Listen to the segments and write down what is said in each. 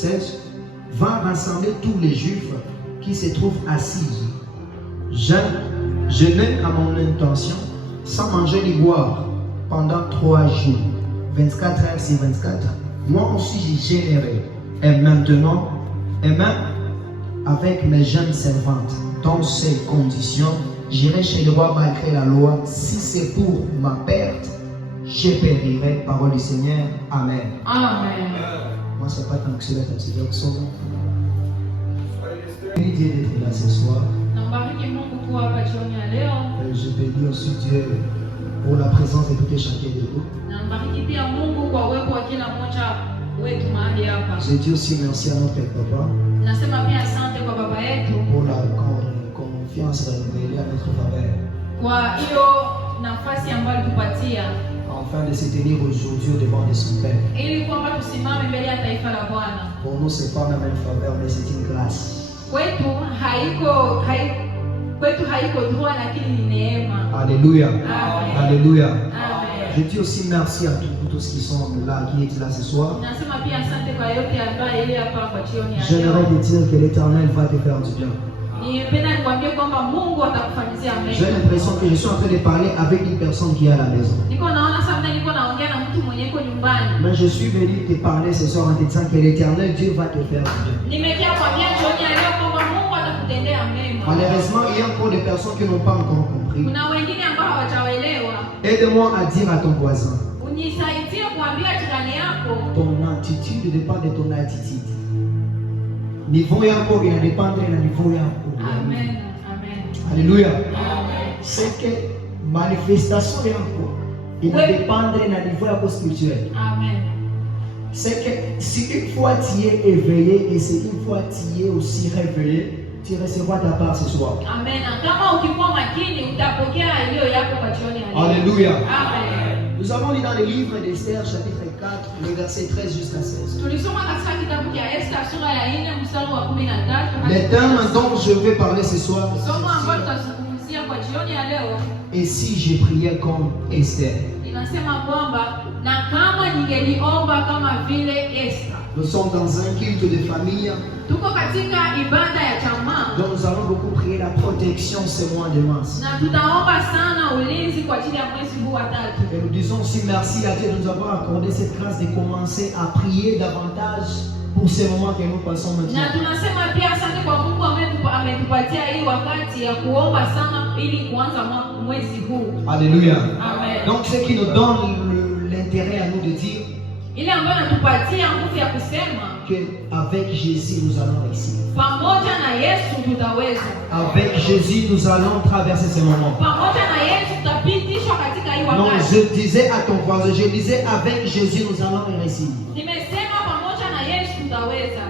16. Va rassembler tous les Juifs qui se trouvent assis. Jeûner à mon intention, sans manger ni boire, pendant 3 jours, 24 heures sur 24. Moi aussi j'ai généré. Et maintenant, et même avec mes jeunes servantes, dans ces conditions, j'irai chez le roi malgré la loi. Si c'est pour ma perte, je périrai. Parole du Seigneur. Amen. Amen. Moi, c'est pas tant que cela, c'est que c'est Dieu d'être là ce soir. Je bénis aussi Dieu pour la présence de tout et chacun de vous. Je dis aussi merci à notre papa pour la confiance renouvelée à notre faveur. Afin de se tenir aujourd'hui devant son Père. Pour nous, ce n'est pas la même faveur, mais c'est une grâce. Alléluia. Alléluia. Je dis aussi merci à tous qui sont là, qui sont là ce soir. J'aimerais te dire que l'Éternel va te faire du bien. J'ai l'impression que je suis en train de parler avec une personne qui est à la maison. Mais je suis venu te parler ce soir en te disant que l'Éternel Dieu va te faire du bien. Malheureusement, il y a encore des personnes qui n'ont pas encore compris. Aide-moi à dire à ton voisin. Ton attitude dépend de ton attitude. Niveau yako inadependre na niveau yako. Amen. Amen. Alléluia. C'est que manifestation yako inadependre na niveau yako spirituel. Amen. C'est que si une fois tu es éveillé et si une fois tu es aussi réveillé, tu recevras ta part ce soir. Amen. Alléluia. Amen. Nous avons lu dans le livre d'Esther, chapitre 4, le verset 13 jusqu'à 16. Les thèmes dont je vais parler ce soir. Et si j'ai prié comme Esther? Nous sommes dans un culte de famille. Donc nous allons beaucoup prier la protection ce mois de mars. Et nous disons aussi merci à Dieu de nous avoir accordé cette grâce de commencer à prier davantage pour ces moments que nous passons maintenant. Alléluia. Amen. Donc ce qui nous donne l'intérêt à nous de dire qu'avec Jésus nous allons réussir. Avec Jésus nous allons traverser ces moments. Non, je disais à ton voisin, je disais avec Jésus nous allons réussir.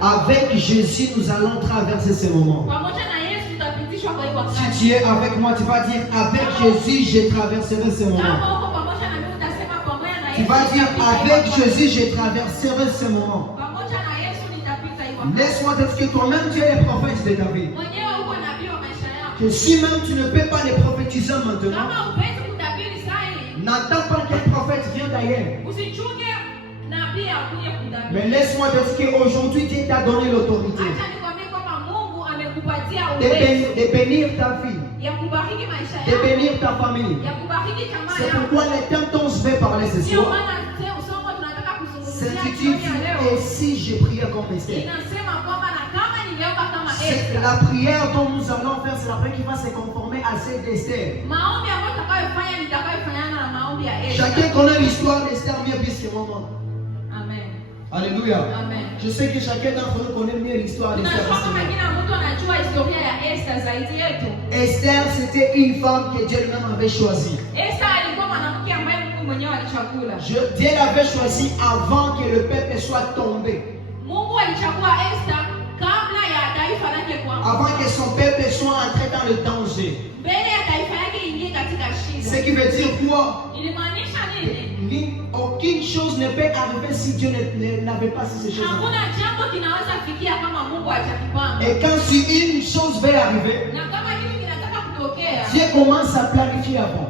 Avec Jésus nous allons traverser ces moments. Si tu es avec moi, tu vas dire avec Jésus je traverserai ces moments. Tu vas dire avec Jésus je traverserai ces moments. Laisse-moi dire que toi-même tu es le prophète de ta vie. Que si même tu ne peux pas les prophétiser maintenant, n'attends pas qu'un prophète vienne d'ailleurs. Mais laisse-moi dire qu'aujourd'hui Dieu t'a donné l'autorité de bénir ta vie, de bénir ta famille. C'est pourquoi les thèmes dont je vais parler ce soir s'intitule Et si je priais comme Esther. La prière dont nous allons faire, c'est la prière qui va se conformer à celle d'Esther. Chacun connaît l'histoire d'Esther mieux plus que moi. Amen. Alléluia. Amen. Je sais que chacun d'entre nous connaît mieux l'histoire d'Esther. Esther, c'était une femme que Dieu lui-même avait choisie. Dieu l'avait choisie avant que le peuple soit tombé. Avant que son peuple soit entré dans le danger. Ce qui veut dire quoi? Aucune chose ne peut arriver si Dieu n'avait pas ces choses. Et quand si une chose va arriver, Dieu commence à planifier avant.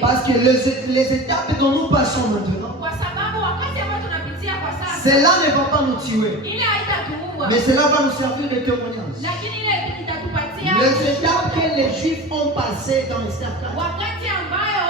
Parce que les étapes dont nous passons maintenant, Cela ne va pas nous tuer, ile haitatuua, mais cela va nous servir de témoignage. lakini ile itatupatia Les étapes que les Juifs ont passées dans Esther 4, wakati ambayo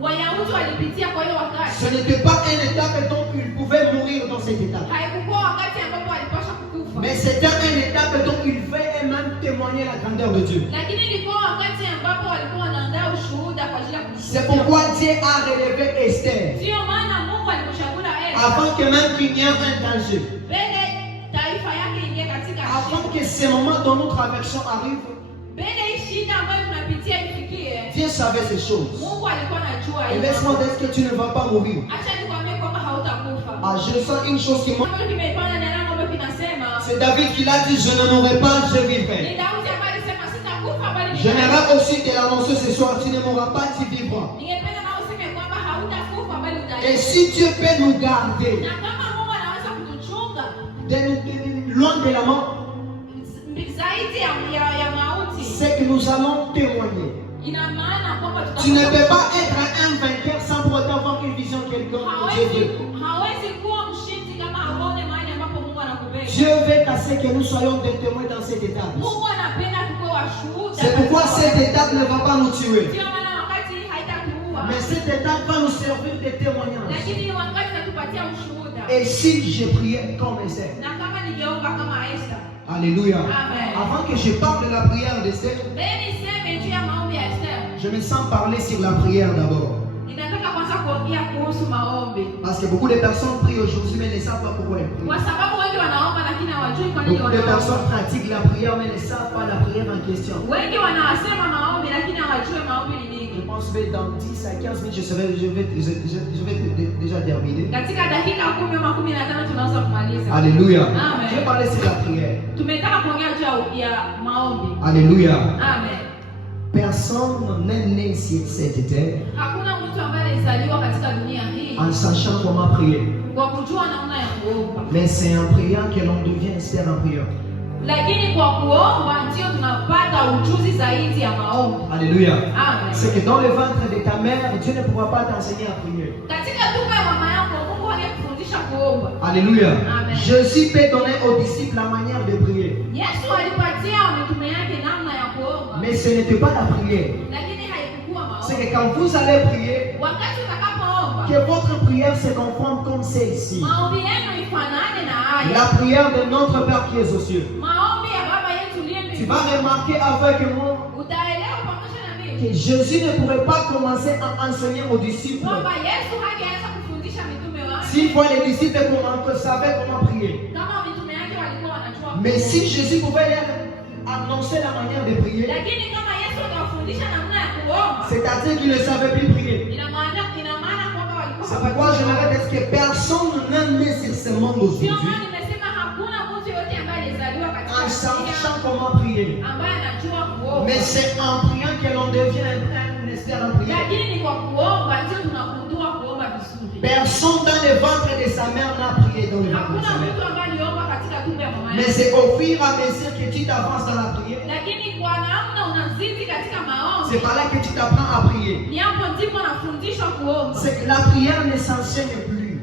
Wayahudi walipitia. Kwa hiyo wakati ce n'était pas une étape dont ils pouvaient mourir dans cette étape, haikukuwa wakati ambapo walipaswa kukufa, mais c'était une étape dont ils veulent même témoigner la grandeur de Dieu. lakini ilikuwa wakati ambapo walikuwa wanaandaa ushuhuda kwa ajili ya C'est pourquoi Dieu a relevé Esther Sio maana Mungu alimchagua Esta avant que même qu'il y ait un danger, mbele taifa yake ingie katika avant shida, que ces moments dont nous traversons arrivent. mbele hii shida ambayo tunapitia ifikie. Dieu savait ces choses. Mungu alikuwa anajua Et hiyo. laisse-moi dire que tu ne vas pas mourir. Acha nikwambie kwamba hautakufa. Ah, je sens une chose qui m'a... Kama kimepanda na neno ambayo kinasema C'est David qui l'a dit, je ne mourrai pas, je vivrai. ni Daudi ambaye alisema sitakufa bali J'aimerais aussi te l'annoncer ce soir, tu ne mourras pas, tu vivras. ningependa na useme kwamba hautakufa bali Et utaishi. si Dieu peut nous garder Na kama Mungu anaweza kutuchunga loin de la mort, zaidi ya mauti, c'est que nous allons témoigner. ina maana kwamba Tu ne peux pas être un vainqueur sans pour autant avoir une vision quelconque de Dieu. hawezi kuwa mshindi kama haone mahali ambapo Mungu anakubeba. Dieu veut qu'à ce que nous soyons des témoins dans cette étape. Mungu anapenda tukuwe washuhuda. C'est pourquoi cette étape ne va pas nous tuer. Sio maana wakati haitatuua, Mais cette étape va nous servir de témoignage. lakini wakati natupatia ushuhuda. Et si je priais comme Esther, Na kama ningeomba kama Esta. alléluia. Amen. Avant que je parle de la prière d'Esther, Mbele niseme juu ya maombi ya Esther. je me sens parler sur la prière d'abord. Ninataka kwanza kuongea kuhusu maombi. Parce que beaucoup de personnes prient aujourd'hui, mais ne savent pas pourquoi elles prient. Kwa sababu wengi wanaomba lakini hawajui kwa nini Beaucoup de wanaomba. personnes pratiquent la prière, mais ne savent pas la prière en question. Wengi wanasema maombi lakini hawajui maombi ni Je nini. pense que dans 10 à 15 minutes, je vais déjà terminer. Katika dakika 10 ama 15 tunaweza kumaliza. Alléluia. Amen. Je vais parler sur la prière. Tumetaka kuongea juu ya maombi. Alléluia. Amen. Personne n'est né sur cette terre Hakuna mtu ambaye alizaliwa katika dunia hii en sachant comment prier. kwa kujua namna ya kuomba. Mais c'est en priant que l'on devient expert en prière. Lakini kwa kuomba ndio tunapata ujuzi zaidi ya maombi. Alléluia. Amen. C'est que dans le ventre de ta mère, Dieu ne pourra pas t'enseigner à prier. Katika tumbo ya mama yako Mungu anakufundisha kuomba. Alléluia. Amen. Jésus peut donner aux disciples la manière de prier. Yesu alipatia mitume yake namna ya kuomba. Mais ce n'était pas la prière. Lakini haikuwa C'est maombi. que quand vous allez prier, Wakati utakapoomba, que votre prière se conforme comme celle-ci. maombi yenu ifanane na haya. La prière de notre Père qui est aux cieux. Maombi ya baba yetu aliye Tu mbinguni. vas remarquer avec moi Utaelewa pamoja na mimi que Jésus ne pourrait pas commencer à enseigner aux disciples. kwamba Yesu hajaanza kufundisha mitume wake S'il faut les disciples savaient comment prier. kama mitume yake walikuwa wanajua Mais kuomba. si Jésus pouvait leur annoncer la manière de prier, Lakini kama Yesu atawafundisha namna ya kuomba, c'est-à-dire qu'ils ne savaient plus prier. ina maana kwamba walikuwa C'est pourquoi je m'arrête à ce que personne n'est né sur ce monde Sio aujourd'hui maana nimesema hakuna mtu yote ambaye alizaliwa en katika dunia sachant comment prier. ambaye anajua kuomba. Mais c'est en priant que l'on devient un expert en prière. Lakini ni kwa kuomba ndio tunagundua kuomba vizuri. Personne dans le ventre de sa mère n'a prié dans le ventre de Hakuna sa mtu mère. ambaye aliomba katika tumbo ya mama Mais yake. c'est au fur et à mesure que tu t'avances dans la prière, Lakini kwa namna unazidi katika maombi, c'est par là que tu t'apprends à prier. ni hapo ndipo nafundishwa kuomba. C'est que la prière ne s'enseigne plus.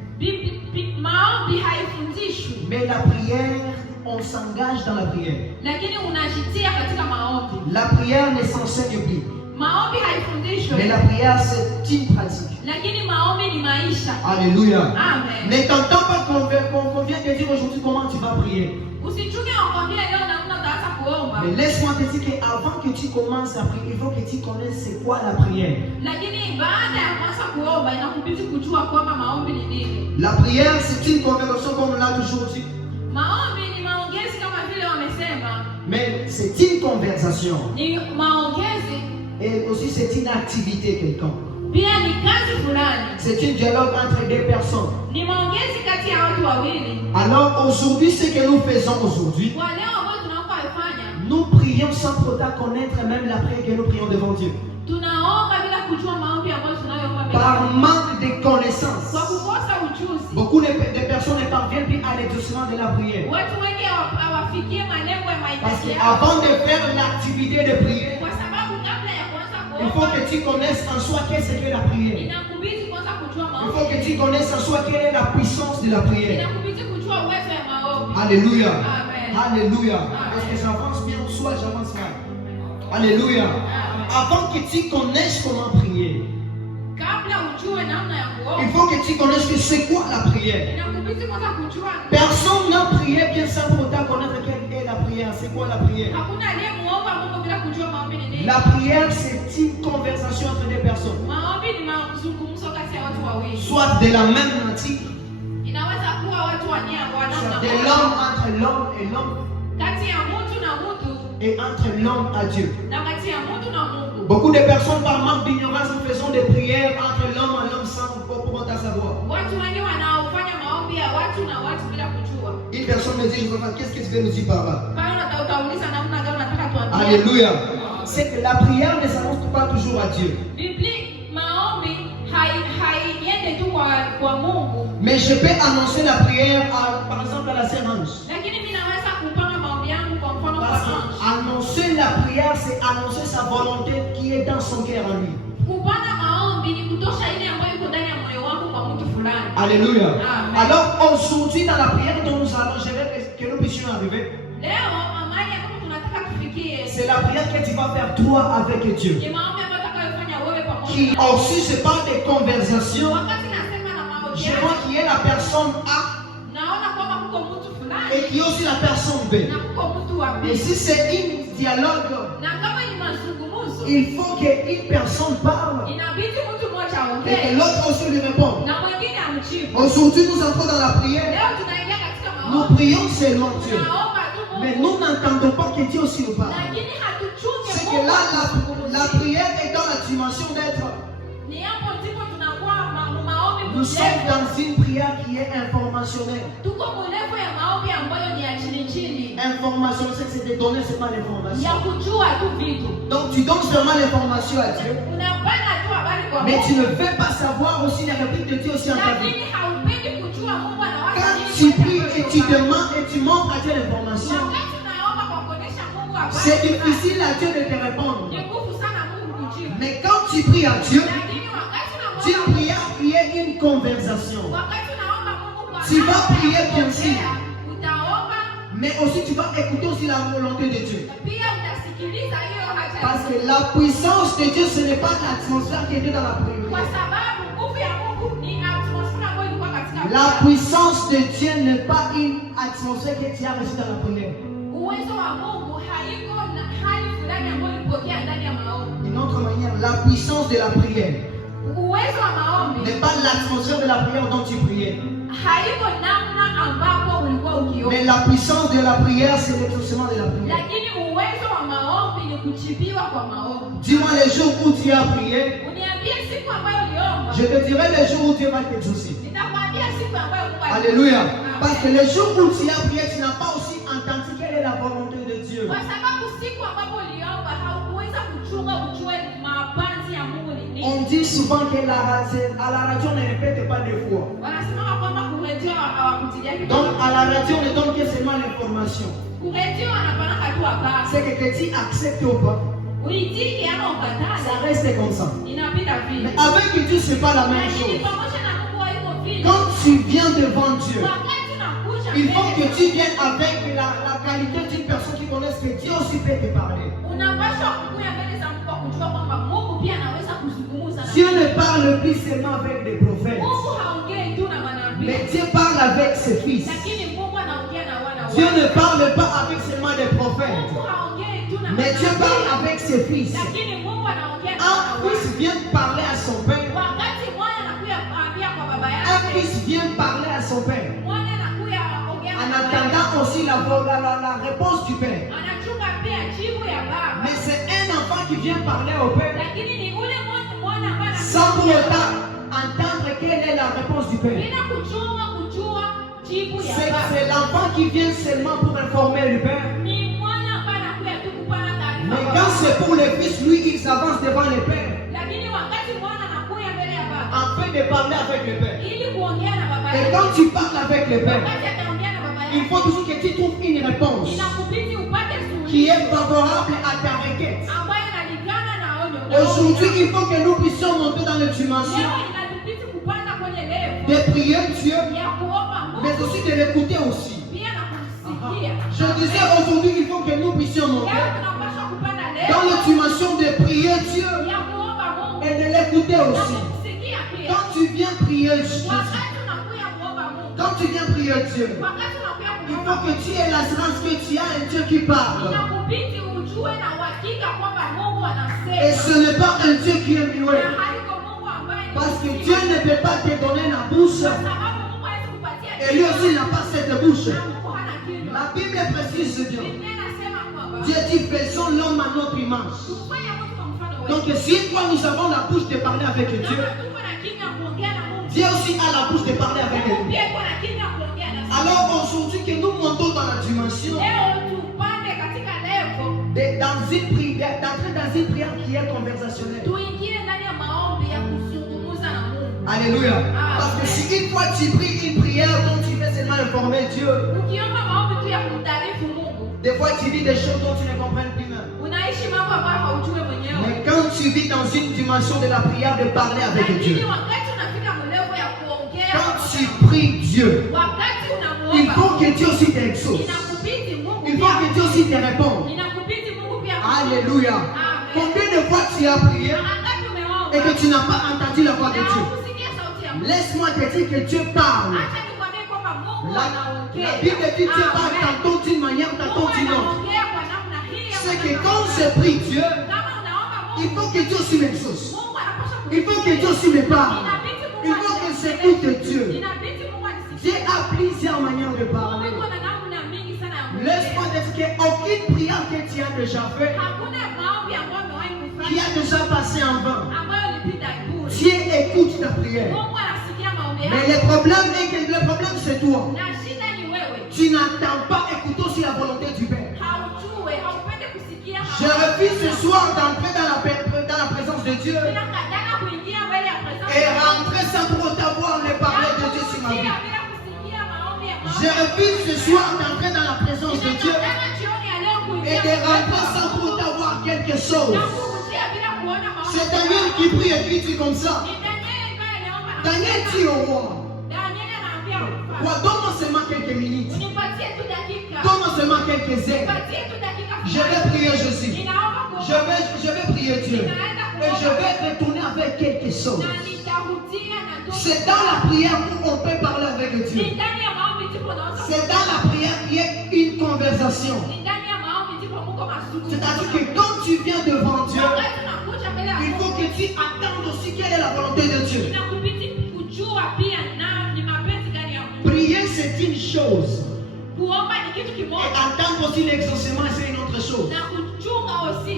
Maombi haifundishwi, Mais la prière, on s'engage dans la prière. lakini unajitia katika maombi. La prière ne s'enseigne plus. Maombi Mais haifundishwi, la prière, c'est une pratique. lakini maombi ni maisha. Alléluia. Amen. Ne t'entends pas qu'on vient te dire aujourd'hui comment tu vas prier. Usichuke wakwambia leo namna utaanza kuomba, Mais laisse-moi te dire qu'avant que tu commences à prier, il faut que tu connaisses c'est quoi la prière. lakini baada ya kuanza kuomba inakubidi kujua kwamba maombi ni nini. La prière, c'est une conversation comme on l'a toujours dit. Maombi ni maongezi kama vile wamesema, Mais c'est une conversation. ni maongezi Et aussi c'est une activité quelconque. pia ni kazi fulani, C'est un dialogue entre deux personnes. ni maongezi kati ya watu wawili. Alors aujourd'hui, ce que nous faisons aujourd'hui, Kwa leo ambayo tunapoifanya, nous prions sans pour autant connaître même la prière que nous prions devant Dieu. tunaomba bila kujua maombi ambayo tunayoomba mbele Par ya Mungu. manque de connaissances. Kwa kukosa ujuzi, Beaucoup de personnes ne parviennent plus à l'exaucement de la prière. watu wengi hawafikie malengo ya Parce mahitaji yao, qu'avant de faire l'activité de prière, kwa sababu kabla ya kuanza il faut kuomba que tu connaisses en soi qu'est-ce que la prière. inakubidi kwanza kujua kujua Il maombi. faut que tu connaisses en soi quelle est la puissance de la prière. Inakubidi kujua uwezo ya maombi. Alléluia. Amen. Alléluia. Amen. Est-ce que j'avance bien ou soit j'avance mal? Alléluia. Avant que tu connaisses comment prier, Kabla ujue namna ya il kuomba, faut que tu connaisses que c'est quoi la prière. inakubidi kwanza kujua. Personne n'a prié bien sans pour autant connaître quelle est la prière. C'est quoi la prière? Hakuna aliyemuomba Mungu bila kujua maombi ni nini. La prière, c'est une conversation entre deux personnes, Maombi ni mazungumzo kati ya watu wawili. soit de la même nature, Inaweza kuwa watu wa nia wa namna soit de moja. l'homme entre l'homme et l'homme, Kati ya mtu na mtu et entre l'homme à Dieu. na kati ya mtu na Mungu. Beaucoup de personnes, par manque d'ignorance, faisons des prières entre l'homme et l'homme sans pour autant savoir. Watu wengi wanaofanya maombi ya watu na watu bila kujua. Une personne me dit, je comprends, qu'est-ce que tu veux nous dire par là? Pale utauliza namna gani unataka tuambie. Alléluia. C'est que la prière ne s'annonce pas toujours à Dieu. Biblia maombi haiende tu kwa Mungu. Mais je peux annoncer la prière, par exemple, à la Sainte Ange. Lakini mimi naweza kupanga maombi yangu kwa mfano kwa Parce Ange. que annoncer la prière, c'est annoncer sa volonté qui est dans son cœur en lui. Kupanga maombi ni kutosha ile ambayo iko ndani ya moyo wako kwa mtu fulani. Alléluia. Amen. Alors aujourd'hui, dans la prière dont nous allons, je veux que nous puissions arriver. Leo amani ambayo tunataka tufikie C'est la prière que tu vas faire toi avec Dieu. ni maombi ambayo utakayofanya wewe pamoja. Qui aussi se parle de conversation. Wakati nasema na maombi Je vois qu'il y a la personne A naona kwamba kuko mtu et fulani qu'il y a aussi la personne B. na kuko mtu wa Et pili. si c'est un dialogue, Na kama ni mazungumzo, il faut qu'une personne parle inabidi mtu mmoja et que aongee l'autre aussi lui réponde. na mwingine amjibu. Aujourd'hui, nous entrons dans la prière. Leo tunaingia katika Nous maombi. prions seulement Dieu. Tunaomba tu Mais Mungu. nous n'entendons pas que Dieu aussi nous parle. Lakini hatuchunge C'est que Mungu là, la atukuruhusu. prière est dans la dimension d'être. Ni hapo ndipo tunakuwa maombi Nous sommes mrefu. dans une prière qui est informationnelle. Tuko mrefu ya maombi ambayo ni ya chini chini. Information, c'est de donner seulement Ya l'information. kujua tu vitu. Donc tu donnes seulement l'information à Dieu. Unapana tu habari kwa Mais tu Mungu. ne veux pas savoir aussi la réplique de Dieu aussi en ta vie. Lakini haupendi kujua Mungu anawaza Quand nini tu kwa pries sababu et tu ya demandes et tu montres à Dieu l'information, wakati unaomba kwa kuonesha Mungu habari. c'est difficile à Dieu de te répondre. Ni nguvu sana Mungu kujibu. Mais quand tu pries à Dieu, Lakini wakati tu unaomba pries qu'il y ait une conversation. wakati unaomba Mungu kwa Tu vas namna prier ya bien kuongea, sûr. utaomba Mais aussi tu vas écouter aussi la volonté de Dieu. pia utasikiliza hiyo haja. Parce que la puissance de Dieu, ce n'est pas l'atmosphère qui était dans la Kwa prière. sababu nguvu ya Mungu ni atmosphere ambayo ilikuwa katika La prière. puissance de Dieu n'est pas une atmosphère que tu as reçue dans la prière. Uwezo wa Mungu haiko na hali fulani ambayo ulipokea ndani ya maombi. D'une autre manière, la puissance de la prière Uwezo wa maombi n'est pas l'atmosphère de la prière dont tu priais. haiko namna ambapo ulikuwa ukiomba. Mais la puissance de la prière, c'est l'exaucement de la prière. Lakini uwezo wa maombi ni kujibiwa kwa maombi. Dis-moi les jours où tu as prié, Uniambie siku ambayo uliomba. je te dirai les jours où Dieu va t'exaucer. Nitakwambia siku ambayo Mungu Alléluia. Amen. Parce que les jours où tu as prié, tu n'as pas aussi entendu quelle est la volonté de Dieu. Kwa sababu siku ambapo uliomba haukuweza kuchunga ujue mapenzi ya Mungu ni nini. On dit souvent que à la radio, on ne répète pas deux fois. Wanasema kwamba kuredio hawakutilia kitu. Donc à la radio, on ne donne que seulement l'information. Kuredio wanapana tu habari. C'est que tu acceptes ou pas, Uitiki ama ça ukataza reste comme ça. inapita vile. Mais avec Dieu, ce n'est pas la même Lakini chose. pamoja na Mungu haiko vile. Quand tu viens devant Dieu, Wakati unakuja il faut que mbele, tu viennes avec la qualité d'une personne qui connaisse que Dieu aussi peut te parler. unapaswa kukuja mbele za Mungu kwa kujua kwamba Mungu pia anaweza kuzungumza na Dieu ne parle plus seulement avec des prophètes, Mungu haongei tu na manabii. mais Dieu parle avec ses fils. Lakini Mungu anaongea na wana Dieu wake. ne parle pas avec seulement des prophètes, Mungu haongei tu na mais Dieu parle manabii. avec ses fils. Lakini Mungu anaongea na Un wana fils wake. vient parler à son père. Wakati mwana anakuja kuambia kwa baba Un yake, fils vient parler à son père. mwana anakuja ongea En na baba attendant yake. aussi la réponse du père. Anachunga pia jibu ya baba. Mais c'est un enfant qui vient parler au père Lakini ni ule mwana ambaye sans pour autant entendre quelle est la réponse du père. bila kuchunga kujua jibu ya C'est baba. l'enfant qui vient seulement pour informer le père. Ni mwana ambaye anakuja tu kupana taarifa. Mais kwa quand baba. c'est pour le fils, lui, il s'avance devant le père Lakini wakati mwana anakuja mbele ya baba afin de parler avec le père. ili kuongea na baba Et yake. quand tu parles avec le père, Wakati ataongea na baba il yake, faut toujours que tu trouves une réponse inakubidi upate qui suluhisho est favorable à ta requête. ambayo inalingana na onyo. Aujourd'hui, il faut que nous puissions monter dans les dimensions Leo inatubidi kupanda de prier Dieu, ya kuomba Mungu mais aussi de l'écouter aussi. pia na kumsikia. Je disais aujourd'hui, il faut que nous puissions monter Leo tunapaswa kupanda dans leo la dimension de prier Dieu ya kuomba Mungu et de l'écouter na aussi. kumsikia pia. Quand tu viens prier Dieu, Wakati unakuya kuomba Mungu, quand tu viens prier Dieu, wakati unakuya il kuomba faut que tu aies l'assurance que tu as un Dieu qui parle. inakubidi ujue na uhakika kwamba Mungu Et anasema. ce n'est pas un Dieu qui est muet. Na haliko Mungu ambaye ni Parce que msikivu. Dieu ne peut pas te donner la bouche. Kwa sababu Mungu hawezi kupatia Et lui aussi n'a pas cette bouche. na Mungu hana kinywa. La Bible précise bien. Biblia inasema kwamba Dieu dit, faisons l'homme à notre image. tufanye mtu kwa mfano wetu. Donc si toi nous avons la bouche de parler avec Dieu, Kama tuko na kinywa kuongea na Mungu, Dieu aussi a la bouche de parler avec Mungu nous. pia iko na kinywa kuongea na sisi. Alors aujourd'hui que nous montons dans la dimension Leo tupande katika level, d'entrer dans une prière qui est conversationnelle. tuingie ndani ya maombi ya kuzungumza na Mungu. Alléluia. Parce que si une fois tu pries une prière dont tu veux seulement informer Dieu, Ukiomba maombi tu ya kumtaarifu Mungu, des fois tu vis des choses dont tu ne comprends plus même. unaishi mambo ambayo haujui mwenyewe. Mais quand tu vis dans une dimension de la prière de parler avec Lakini Dieu, wakati unafika mlevo ya kuongea, quand tu pries Dieu, wakati il faut unamuomba, que Dieu aussi t'exauce. inakubidi Mungu Il faut que Dieu pia, aussi te réponde. inakubidi Mungu pia. Alléluia. Amen. Combien de fois tu as prié Wakati umeomba et que tu n'as pas entendu la voix de na Dieu? ukusikia sauti ya Mungu, Laisse-moi te dire que Dieu parle. acha nikwambie kwamba Mungu La anaongea. Bible dit Dieu parle Amen. tantôt d'une manière, tantôt Mungu d'une autre. anaongea kwa namna hii ya C'est que namna quand hii. je prie Dieu, Kama unaomba il Mungu, faut que Dieu aussi m'exauce. Mungu anapaswa Il faut que Dieu aussi me parle. Inabidi Mungu Il faut que anisikie. j'écoute Dieu. Inabidi Mungu anisikie. Dieu a plusieurs manières de Mungu parler. iko na namna mingi sana ya kuongea. Laisse-moi te dire qu'aucune prière que tu as déjà fait, Hakuna maombi ambayo umewahi qui a kufanya déjà passé en vain, ambayo ulipita bure. Dieu écoute ta prière. Mungu anasikia maombi Mais yako. le problème est que le problème c'est toi. Na shida ni wewe. Tu n'entends pas écouter aussi la volonté du Père. Haujui, haupendi kusikia Je maombi. refuse ce soir d'entrer dans la présence de Dieu Ninakataa kuingia mbele ya presence et ya Mungu. rentrer sans pour autant voir les paroles de Dieu sur ma vie. Bila kusikia maombi ya Je refuse ce soir d'entrer dans la présence de Dieu Ninakataa jioni ya leo kuingia et de mbele rentrer ya sans Mungu. pour autant voir quelque chose. Na kukutia bila kuona maombi. C'est Daniel qui prie et qui dit comme ça. Ni Danieli ambaye aliomba na Daniel dit au roi, Danieli anaambia mfalme, roi, donne-moi seulement quelques minutes. unipatie tu dakika. Donne-moi seulement quelques heures. Nipatie tu dakika. Je vais prier Jésus. Ninaomba kuomba. Je vais prier Dieu. Et je vais retourner avec quelque chose. Na nitarudia na tu. C'est dans la prière où on peut parler avec Dieu. Ni ndani ya maombi ndipo unaweza. C'est dans la prière qu'il y a une conversation. Ni ndani ya maombi ndipo Mungu mazungumzo. C'est-à-dire que quand tu viens devant Dieu, Wakati unakuja mbele ya il faut Mungu, que tu attendes aussi quelle est la volonté de Dieu. inakubidi kujua pia na ni mapenzi gani ya Mungu. Prier, c'est une chose. Kuomba ni kitu Et kimoja attendre aussi l'exaucement, c'est une autre chose. na kuchunga osi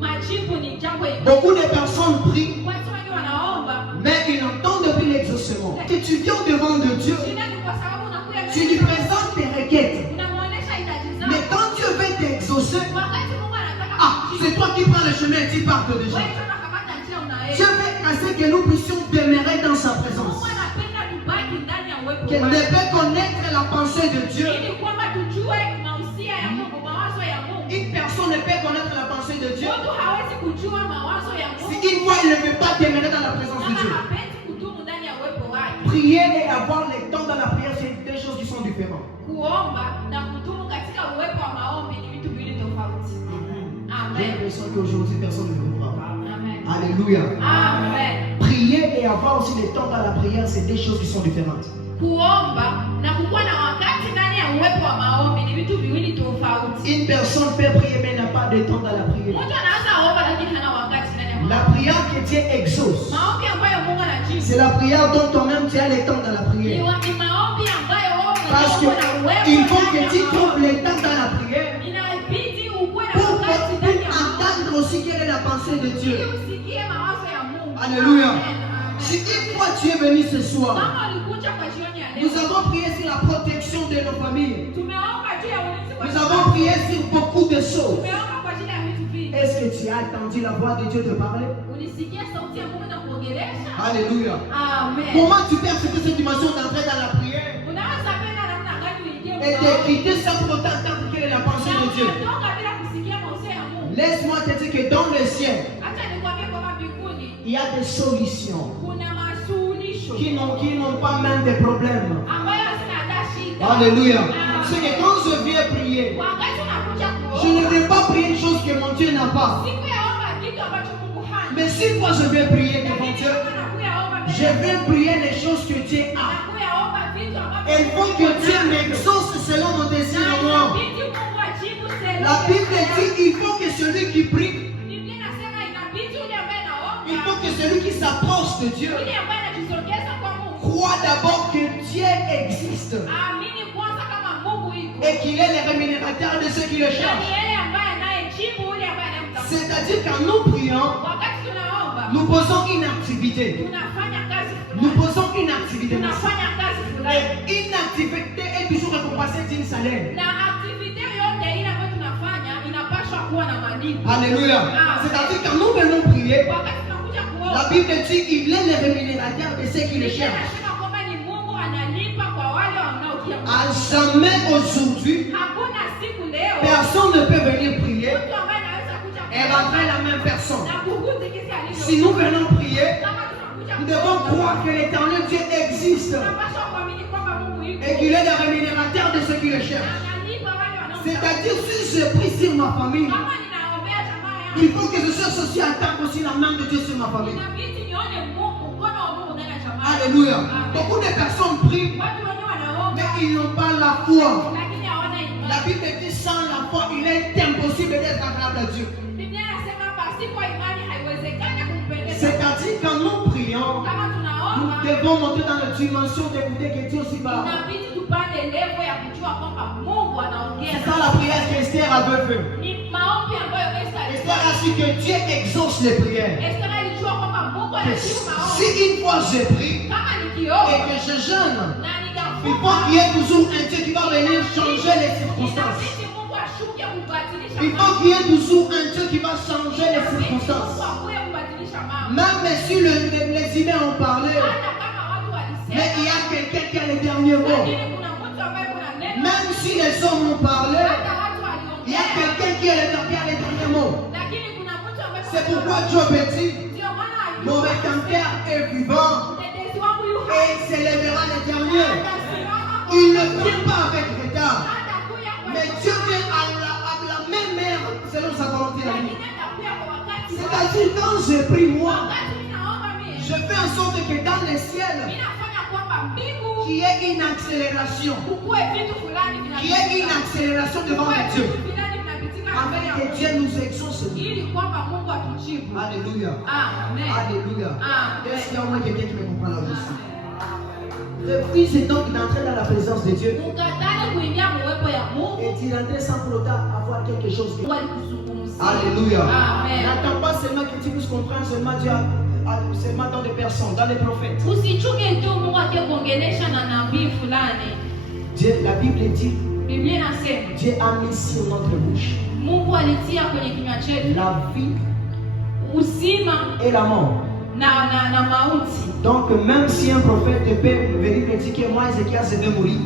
majibu ni jambo hilo. Beaucoup de personnes prient, Watu wengi wanaomba mais ils n'entendent plus l'exaucement. Que tu viens devant de Dieu, shida ni kwa sababu unakuja tu lui présentes tes requêtes. unamuonesha hitaji Mais zako. quand Dieu veut t'exaucer, Wakati Mungu anataka ah, c'est toi qui prends le chemin et tu pars déjà. wewe unakamata njia Dieu unaenda. veut à ce que nous puissions demeurer dans sa présence. Mungu anapenda tubaki ndani ya uwepo Qu'elle wake. ne peut connaître la pensée de Dieu. Ili kwamba tujue mausia ya Mungu, mawazo ya Mungu. Une personne ne peut connaître la pensée de Dieu Mtu hawezi kujua mawazo ya si Mungu une fois il ne veut pas demeurer dans la présence de kama Dieu. hapendi kudumu ndani ya uwepo wake. Prier et avoir le temps dans la prière, c'est deux choses qui sont différentes. Kuomba na kudumu katika uwepo wa maombi ni vitu viwili tofauti. J'ai Amen. l'impression qu'aujourd'hui personne ne me comprend. Amen. Alléluia. Amen. Prier et avoir aussi le temps dans la prière, c'est deux choses qui sont différentes. Kuomba na kukuwa na wakati ndani ya uwepo wa maombi ni vitu viwili tofauti. Une personne peut prier mais n'a pas de temps dans la prière. Mtu anaweza omba lakini hana wakati ndani ya La maombi. prière que Dieu exauce, Maombi ambayo Mungu anajibu c'est la prière dont toi-même tu as le temps dans la ni prière. maombi ambayo wewe Parce uko na uwepo qu'il faut que ndani tu ya trouves maombi. le temps dans la prière Inabidi ukuwe na pour wakati ndani ya maombi. entendre aussi quelle est la pensée de Ili Dieu. usikie mawazo ya Mungu. Alléluia. Amen. Amen. Si une fois tu es venu ce soir, Kama ulikuja kwa jioni ya nous leo, avons prié sur la protection de nos familles. tumeomba juu ya ulinzi wa Nous jamaa. avons prié sur beaucoup de choses. Tumeomba kwa ajili ya vitu vingi. Est-ce que tu as entendu la voix de Dieu te parler? Ulisikia sauti ya Mungu na kuongelesha? Alléluia. Amen. Comment tu peux accepter cette dimension d'entrer dans la prière Unaweza penda namna gani uingie et maombi? de quitter sans pour autant entendre quelle est la pensée Na de Dieu? unatoka bila kusikia mausio ya Mungu. Laisse-moi te dire que dans le ciel, Acha nikwambie kwamba mbinguni il y a des solutions. kuna masuluhisho. mwisho qui n'ont pas même des problèmes. ambayo hazina hata shida. Alléluia. Ah. C'est que quand je viens prier, Wakati unakuja je ne kuomba, vais pas prier une chose que mon Dieu n'a pas. siku ya omba kitu ambacho Mungu hana. Mais si moi je vais prier devant Lakini Dieu, kama nakuya omba mbele je ya vais Mungu, prier les choses que Dieu a. nakuya omba vitu ambavyo Il faut que Mungu Dieu hana. m'exauce selon mon désir Na en moi. inabidi Mungu ajibu selon La Bible yako. dit il faut que celui qui prie, Biblia inasema inabidi yule ambaye anaomba, il faut que celui qui s'approche de Dieu yule ambaye anajisogeza kwa Mungu, croit d'abord que Dieu existe aamini kwanza kama Mungu iko. et qu'il est le rémunérateur de ceux qui le Na ni cherchent. yeye ambaye anayejibu yule ambaye anamtafuta. C'est-à-dire qu'en nous priant, Wakati tunaomba, nous posons une activité. tunafanya kazi Nous fulani. posons une activité. Tunafanya kazi fulani. Et une activité est toujours récompensée d'une salaire. Na activity yote ile ambayo tunafanya inapaswa kuwa na malipo. Alléluia. Ah. C'est-à-dire quand nous venons prier, Wakati tunakuja la kuomba, Bible dit qu'il est le rémunérateur de ceux qui le Biblia cherchent. inasema kwamba ni Mungu analipa kwa wale wanaotia Mungu. À jamais aujourd'hui, Hakuna siku leo personne ne peut venir prier mtu ambaye anaweza kuja et rentrer la même personne. na kurudi kisi alivyo. Si nous venons prier, Kama tunakuja nous devons kuomba, croire que l'éternel Dieu existe tunapaswa kuamini kwamba Mungu yuko. et qu'il est le rémunérateur de ceux qui le Na cherchent. analipa wale wanaomtafuta. C'est-à-dire si je prie sur ma famille, Kama ninaombea jamaa yangu, il faut que je cherche aussi à attendre aussi la main de Dieu sur ma famille. inabidi nione Mungu, mkono wa Mungu ndani ya jamaa yangu. Alléluia. Amen. Beaucoup de personnes prient, Watu wengi wanaomba, mais ils n'ont pas la foi. lakini hawana imani. La Bible dit sans la foi, il est impossible d'être agréable à Dieu. Biblia inasema pasipo imani haiwezekani kumpendeza. C'est-à-dire quand nous prions, Kama nous tunaomba, devons monter dans la dimension d'écouter que Dieu aussi parle. inabidi tupande level ya kujua kwamba Mungu anaongea. C'est ça la prière qu'Esther avait fait. Ni maombi ambayo Esther Esther alifanya. a su que Dieu exauce les prières. Esther alijua kwamba Mungu Que anajibu si maombi. une fois je prie Kama et nikiomba que je jeûne, na il faut qu'il y nikafunga, ait toujours un Dieu qui va venir changer les circonstances. inabidi Mungu ashuke kubadilisha Il faut qu'il y ait toujours un Dieu qui va changer les Inabidi circonstances. Mungu akuye kubadilisha mambo. Même si les humains ont parlé, Hata kama watu mais il y walisema, a quelqu'un qui a le dernier mot. lakini kuna mtu ambaye kuna neno. Même si les hommes ont parlé, Hata watu il y a waliongea, quelqu'un qui a le dernier mot. lakini kuna mtu ambaye C'est pourquoi Job dit, ndio maana mon alijua rédempteur est vivant mtetezi wangu yu et hai. il s'élèvera le dernier. Atasimama kwa Il ne wakati. vient pas avec retard. Hatakuya kwa Mais wakati. Dieu vient à la même heure selon sa volonté. Lakini atakuya kwa wakati. C'est-à-dire quand je prie moi, Wakati ninaomba mimi, je fais en sorte que dans le ciel, ninafanya kwamba mbingu qu'il y ait une accélération. kukue vitu fulani Qu'il y ait une accélération devant Kukue Dieu. vitu fulani vinapitika mbele ya Afin que Mungu. Dieu nous exauce. Ili kwamba Mungu atujibu. Alléluia. Amen. Alléluia. Amen. Est-ce qu'il y a au moins quelqu'un qui me comprend là aussi? Refuse donc d'entrer dans la présence de Dieu Ukatale kuingia muwepo ya Mungu, et d'y rentrer sans pour autant avoir quelque chose. Mungu alikuzungumzia. Alléluia. Amen. N'attends pas seulement que tu puisses comprendre seulement Dieu seulement dans des personnes, dans les prophètes. Usichuke tu Mungu akikuongelesha na nabii fulani. Dieu, la Bible dit, Biblia inasema Dieu a mis sur notre bouche Mungu alitia kwenye kinywa chetu la vie uzima et la mort. na mauti. Donc même si un prophète peut venir me dire que moi, Ézéchiel, je vais mourir,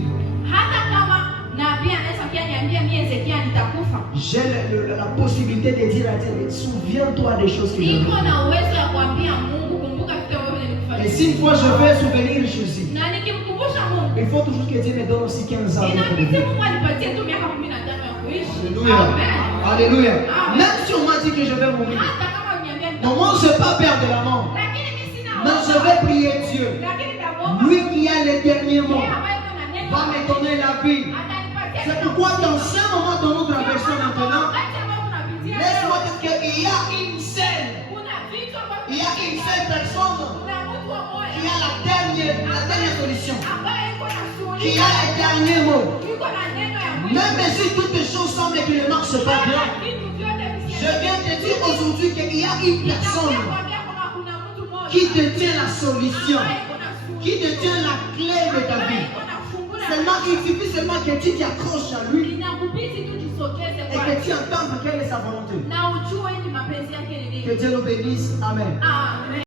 Hata kama nabii anaweza pia niambia mimi Ezekia nitakufa, j'ai la possibilité de dire à Dieu, souviens-toi des choses que j'ai iko vues. na uwezo ya kuambia Mungu, kumbuka vitu ambavyo Et nilikufanyia. si une fois je veux souvenir Jésus, Na nikimkumbusha Mungu, il faut toujours que Dieu me donne aussi 15 ans. inabidi Mungu alipatie tu miaka 15 ya kuishi. Alléluia. Amen. Alléluia. Amen. Même si on m'a dit que je vais mourir, Hata kama uniambia non, moi je n'ai pas peur de la mort. lakini mimi sina Mais je hofu. vais prier Dieu. Lakini nitamwomba Lui qui a le dernier mot yeye ambaye ana neno va me donner la vie. atanipatia. C'est pourquoi dans ce moment de notre traversée maintenant, Wakati ambao tunapitia laisse-moi leo, dire qu'il y a une seule, kuna vitu ambavyo il y a une seule personne kuna mtu wa qui moyo a la dernière solution, ambaye yuko na qui suluhisho, a le dernier mot. yuko na neno ya mwisho. Même si toutes les choses semblent que ne marchent pas bien, Hata vitu vyote je viens te dire aujourd'hui qu'il y a une personne qui détient la solution, qui détient la clé de ta vie. Seulement, il suffit seulement que tu t'accroches à lui et que tu entendes quelle est sa volonté. Que Dieu nous bénisse. Amen. Amen.